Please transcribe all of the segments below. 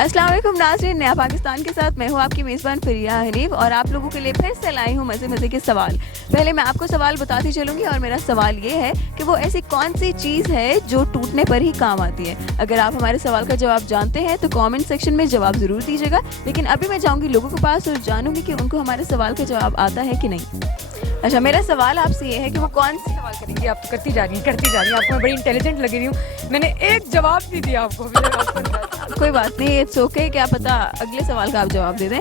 अस्सलाम वालेकुम नाज़रीन, नया पाकिस्तान के साथ मैं हूँ आपकी मेज़बान फ़रिया हनीफ और आप लोगों के लिए फिर से लाई हूँ मज़े मज़े के सवाल। पहले मैं आपको सवाल बताती चलूँगी और मेरा सवाल ये है कि वो ऐसी कौन सी चीज़ है जो टूटने पर ही काम आती है। अगर आप हमारे सवाल का जवाब जानते हैं तो कमेंट सेक्शन में जवाब ज़रूर दीजिएगा, लेकिन अभी मैं जाऊँगी लोगों के पास और जानूँगी कि उनको हमारे सवाल का जवाब आता है कि नहीं। अच्छा, मेरा सवाल आपसे ये है कि वो कौन सी सवाल करेंगी? आप तो करती जा रही हैं। आपको मैं बड़ी इंटेलिजेंट लग रही हूँ। मैंने एक जवाब नहीं दिया आपको अभी तक। कोई बात नहीं, इट्स ओके, क्या पता अगले सवाल का आप जवाब दे दें।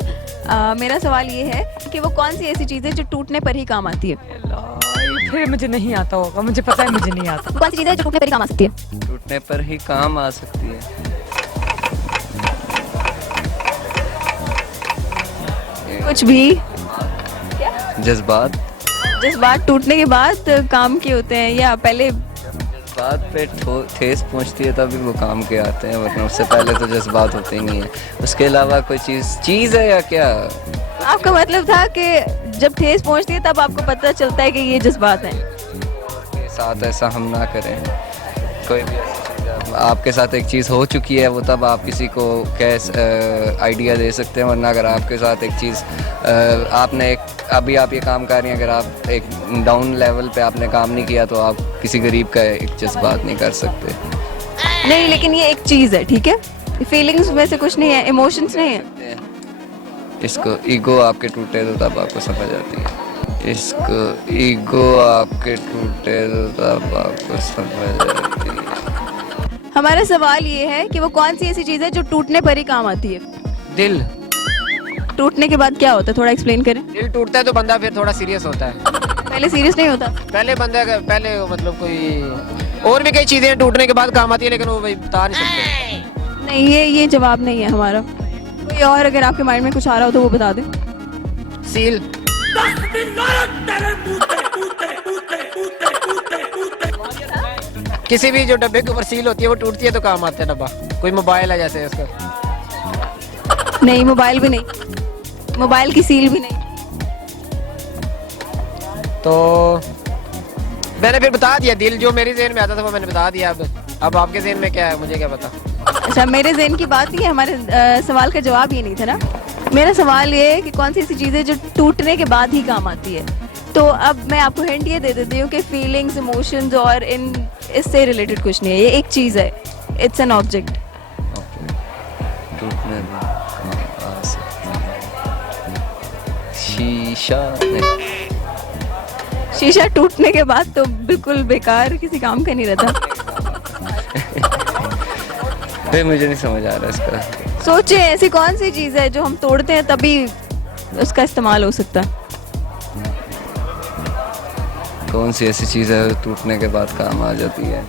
मेरा सवाल ये है कि वो कौन सी ऐसी चीज़ है जो टूटने पर ही काम आती है। फिर मुझे नहीं आता होगा, मुझे पता है मुझे नहीं आता। कौन सी चीज़ है जो टूटने पर ही काम आ सकती है? टूटने पर ही काम आ सकती है। कुछ भी। जज्बात जज्बात टूटने के बाद काम के होते हैं या पहले? जज्बात पे ठेस पहुंचती है तभी वो काम के आते हैं, वरना उससे पहले तो जज्बात होते ही नहीं है। उसके अलावा कोई चीज़ है या क्या? आपका मतलब था कि जब ठेस पहुंचती है तब आपको पता चलता है कि ये जज्बात हैं। के साथ ऐसा हम ना करें। कोई भी ऐसी चीज़ आपके साथ एक चीज़ हो चुकी है, वो तब आप किसी को आइडिया दे सकते हैं, वरना अगर आपके साथ एक चीज़ आपने अभी आप ये काम कर रही हैं, अगर आप एक डाउन लेवल पे आपने काम नहीं किया तो आप किसी गरीब का एक जज्बात नहीं कर सकते। नहीं, लेकिन ये एक चीज़ है, ठीक है? फीलिंग्स में से कुछ नहीं है, इमोशंस नहीं है। इसको ईगो आपके टूटे तो तब आपको समझ आती है। इसको ईगो आपके टूटे तो तब आपको समझ आती है। हमारा सवाल ये है कि वो कौन सी ऐसी चीज़ है जो टूटने पर ही काम आती है। दिल। टूटने के बाद क्या होता है, थोड़ा एक्सप्लेन करें। दिल टूटता है तो बंदा फिर थोड़ा सीरियस होता है। पहले सीरियस नहीं होता? पहले बंदा पहले मतलब कोई और भी कई चीजें टूटने के बाद काम आती है, लेकिन वो भाई बता नहीं सकते। नहीं, ये जवाब नहीं है हमारा। कोई और अगर आपके माइंड में कुछ आ रहा हो तो वो बता दें। सील। किसी भी जो डब्बे के ऊपर सील होती है वो टूटती है तो काम आता है डब्बा। कोई मोबाइल है जैसे उसका। नहीं, मोबाइल भी नहीं, मोबाइल की सील भी नहीं। तो मैंने फिर बता दिया, दिल जो मेरे ज़हन में आता था वो मैंने बता दिया। अब आपके ज़हन में क्या है मुझे क्या पता। अच्छा, मेरे ज़हन की बात नहीं है, हमारे सवाल का जवाब ये नहीं था ना। मेरा सवाल ये है कि कौन सी ऐसी चीज़ है जो टूटने के बाद ही काम आती है। तो अब मैं आपको हिंट ये दे देती हूँ कि फीलिंग्स, इमोशंस और इससे रिलेटेड कुछ नहीं है, ये एक चीज़ है, इट्स एन ऑब्जेक्ट। टूटने में काम आ सकती है। शीशा नहीं। शीशा टूटने के बाद तो बिल्कुल बेकार, किसी काम का नहीं रहता। फिर मुझे नहीं समझ आ रहा इसका। सोचे ऐसी कौन सी चीज़ है जो हम तोड़ते हैं तभी उसका इस्तेमाल हो सकता है। कौन सी ऐसी चीज़ है जो टूटने के बाद काम आ जाती है?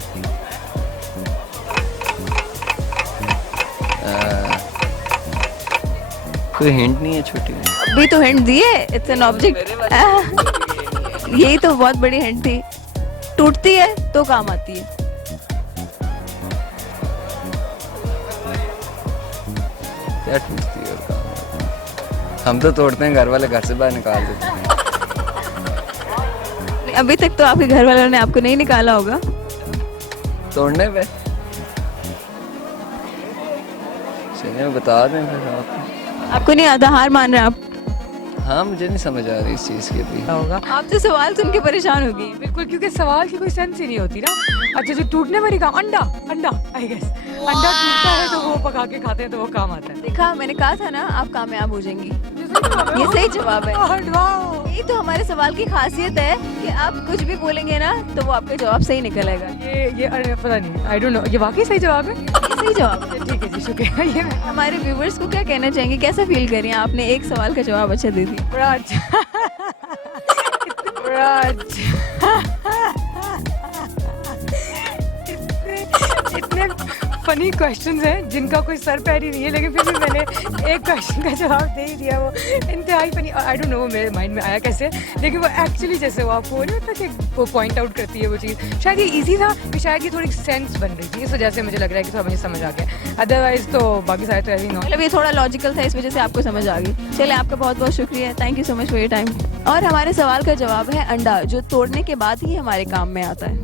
कोई हिंट नहीं है छोटी? अभी तो हिंट दिए, इट्स एन ऑब्जेक्ट। यही तो बहुत बड़ी हिंट थी। टूटती है तो काम आती है। क्या टूटती है और काम आती है? हम तो तोड़ते हैं, घर वाले घर से बाहर निकाल देते हैं। अभी तक तो आपके घर वालों ने आपको नहीं निकाला होगा। तोड़ने पे चलिए बता दें फिर आपको नहीं आता, हार मान रहे हैं आप? हाँ, मुझे नहीं समझ आ रही इस चीज़ की भी। होगा आपसे सवाल सुन के परेशान हो गई। बिल्कुल, क्योंकि सवाल की कोई सेंस ही नहीं होती ना। अच्छा, जो टूटने पर ही काम, अंडा आई गेस। अंडा टूटता है तो वो पका के खाते हैं तो वो काम आता है। देखा, मैंने कहा था ना आप कामयाब हो जाएंगी। ये सही जवाब है। यही तो हमारे सवाल की खासियत है कि आप कुछ भी बोलेंगे ना तो वो आपका जवाब सही निकल आएगा। ये अरे पता नहीं, आई डोंट नो, ये वाकई सही जवाब है। ये सही जवाब है। ठीक है जी, शुक्रिया। ये हमारे व्यूवर्स को क्या कहना चाहेंगे, कैसा फील कर रही हैं? आपने एक सवाल का जवाब अच्छा दे दिया। बड़ा अच्छा। बड़ा अच्छा। इतने फनी क्वेश्चंस हैं जिनका कोई सर पैर ही नहीं है, लेकिन फिर भी मैंने एक क्वेश्चन का जवाब दे ही दिया। वो इंतहाई फनी, आई डोंट नो मेरे माइंड में आया कैसे, लेकिन वो एक्चुअली जैसे वो आपको नहीं होता कि वो पॉइंट आउट करती है वो चीज़। शायद ये इजी था कि शायद ये थोड़ी सेंस बन रही थी, इस वजह से मुझे लग रहा है कि थोड़ा मुझे समझ आ गया। अदरवाइज तो बाकी सारे तो ऐसे ही मतलब ये थोड़ा लॉजिकल था, इस वजह से आपको समझ आ गई। चलिए, आपका बहुत बहुत शुक्रिया, thank you so much for your time. और हमारे सवाल का जवाब है अंडा, जो तोड़ने के बाद ही हमारे काम में आता है।